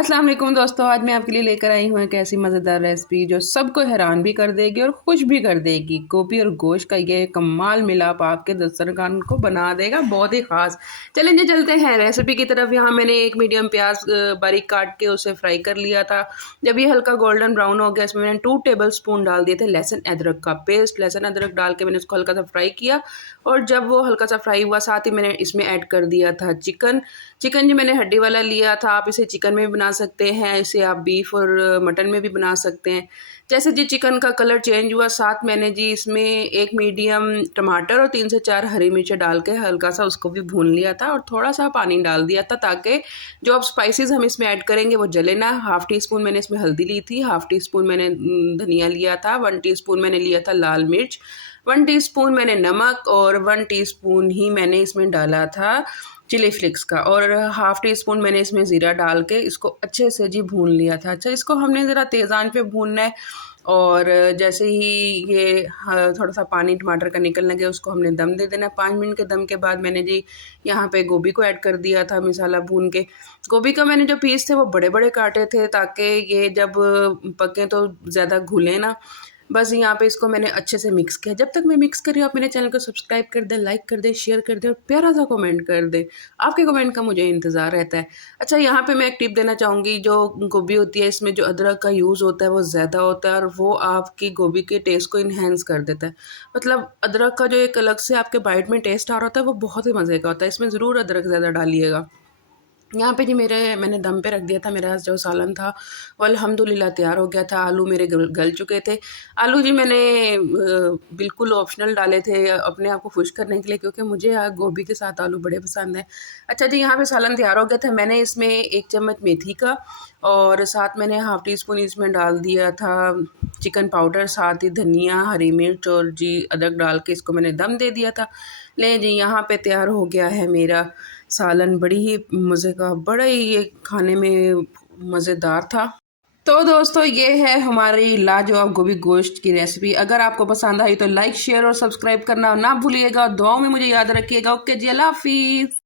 अस्सलाम वालेकुम दोस्तों, आज मैं आपके लिए लेकर आई हूँ एक ऐसी मज़ेदार रेसिपी जो सबको हैरान भी कर देगी और खुश भी कर देगी। गोभी और गोश्त का ये कमाल मिलाप आपके दस्तरखान को बना देगा बहुत ही ख़ास। चलें जी, चलते हैं रेसिपी की तरफ। यहाँ मैंने एक मीडियम प्याज बारीक काट के उसे फ्राई कर लिया था। जब ये हल्का गोल्डन ब्राउन हो गया, इसमें मैंने 2 टेबल स्पून डाल दिए थे लहसुन अदरक का पेस्ट। लहसुन अदरक डाल के मैंने उसको हल्का सा फ्राई किया और जब वो हल्का सा फ्राई हुआ, साथ ही मैंने इसमें ऐड कर दिया था चिकन। चिकन जी मैंने हड्डी वाला लिया था, आप इसे चिकन में भी बना सकते हैं, इसे आप बीफ और मटन में भी बना सकते हैं। जैसे जी चिकन का कलर चेंज हुआ, साथ मैंने जी इसमें एक मीडियम टमाटर और 3 से 4 हरी मिर्चें डाल के हल्का सा उसको भी भून लिया था और थोड़ा सा पानी डाल दिया था ताकि जो अब स्पाइसेस हम इसमें ऐड करेंगे वो जले ना। हाफ़ टी स्पून मैंने इसमें हल्दी ली थी, हाफ़ टी स्पून मैंने धनिया लिया था, 1 टीस्पून मैंने लिया था लाल मिर्च, 1 टीस्पून मैंने नमक और 1 टीस्पून ही मैंने इसमें डाला था चिली फ्लेक्स का, और हाफ़ टी स्पून मैंने इसमें ज़ीरा डाल के इसको अच्छे से जी भून लिया था। अच्छा, इसको हमने ज़रा तेज़ आंच पे भूनना है और जैसे ही ये थोड़ा सा पानी टमाटर का निकलने लगे उसको हमने दम दे देना है। 5 मिनट के दम के बाद मैंने जी यहाँ पे गोभी को ऐड कर दिया था मसाला भून के। गोभी का मैंने जो पीस थे वो बड़े-बड़े काटे थे ताकि ये जब पकें तो ज़्यादा घुले ना। बस यहाँ पे इसको मैंने अच्छे से मिक्स किया। जब तक मैं मिक्स कर रही हूँ आप मेरे चैनल को सब्सक्राइब कर दें, लाइक कर दें, शेयर कर दें और प्यारा सा कमेंट कर दें। आपके कमेंट का मुझे इंतज़ार रहता है। अच्छा, यहाँ पे मैं एक टिप देना चाहूँगी, जो गोभी होती है इसमें जो अदरक का यूज़ होता है वो ज़्यादा होता है और वो आपकी गोभी के टेस्ट को इन्हेंस कर देता है। मतलब अदरक का जो एक अलग से आपके बाइट में टेस्ट आ रहा होता है वो बहुत ही मज़े का होता है। इसमें ज़रूर अदरक ज़्यादा डालिएगा। यहाँ पे जी मैंने दम पे रख दिया था। मेरा जो सालन था वो अल्हम्दुलिल्लाह तैयार हो गया था। आलू मेरे गल चुके थे। आलू जी मैंने बिल्कुल ऑप्शनल डाले थे अपने आप को खुश करने के लिए, क्योंकि मुझे गोभी के साथ आलू बड़े पसंद हैं। अच्छा जी, यहाँ पे सालन तैयार हो गया था। मैंने इसमें 1 चम्मच मेथी का और साथ मैंने हाफ़ टी स्पून इसमें डाल दिया था चिकन पाउडर, साथ ही धनिया, हरी मिर्च और जी अदरक डाल के इसको मैंने दम दे दिया था। लें जी, यहाँ पे तैयार हो गया है मेरा सालन। बड़ी ही मज़े का, बड़ा ही ये खाने में मज़ेदार था। तो दोस्तों, ये है हमारी लाजवाब गोभी गोश्त की रेसिपी। अगर आपको पसंद आई तो लाइक, शेयर और सब्सक्राइब करना ना भूलिएगा और दुआओं में मुझे याद रखिएगा। ओके जी, अल्लाह हाफ़िज़।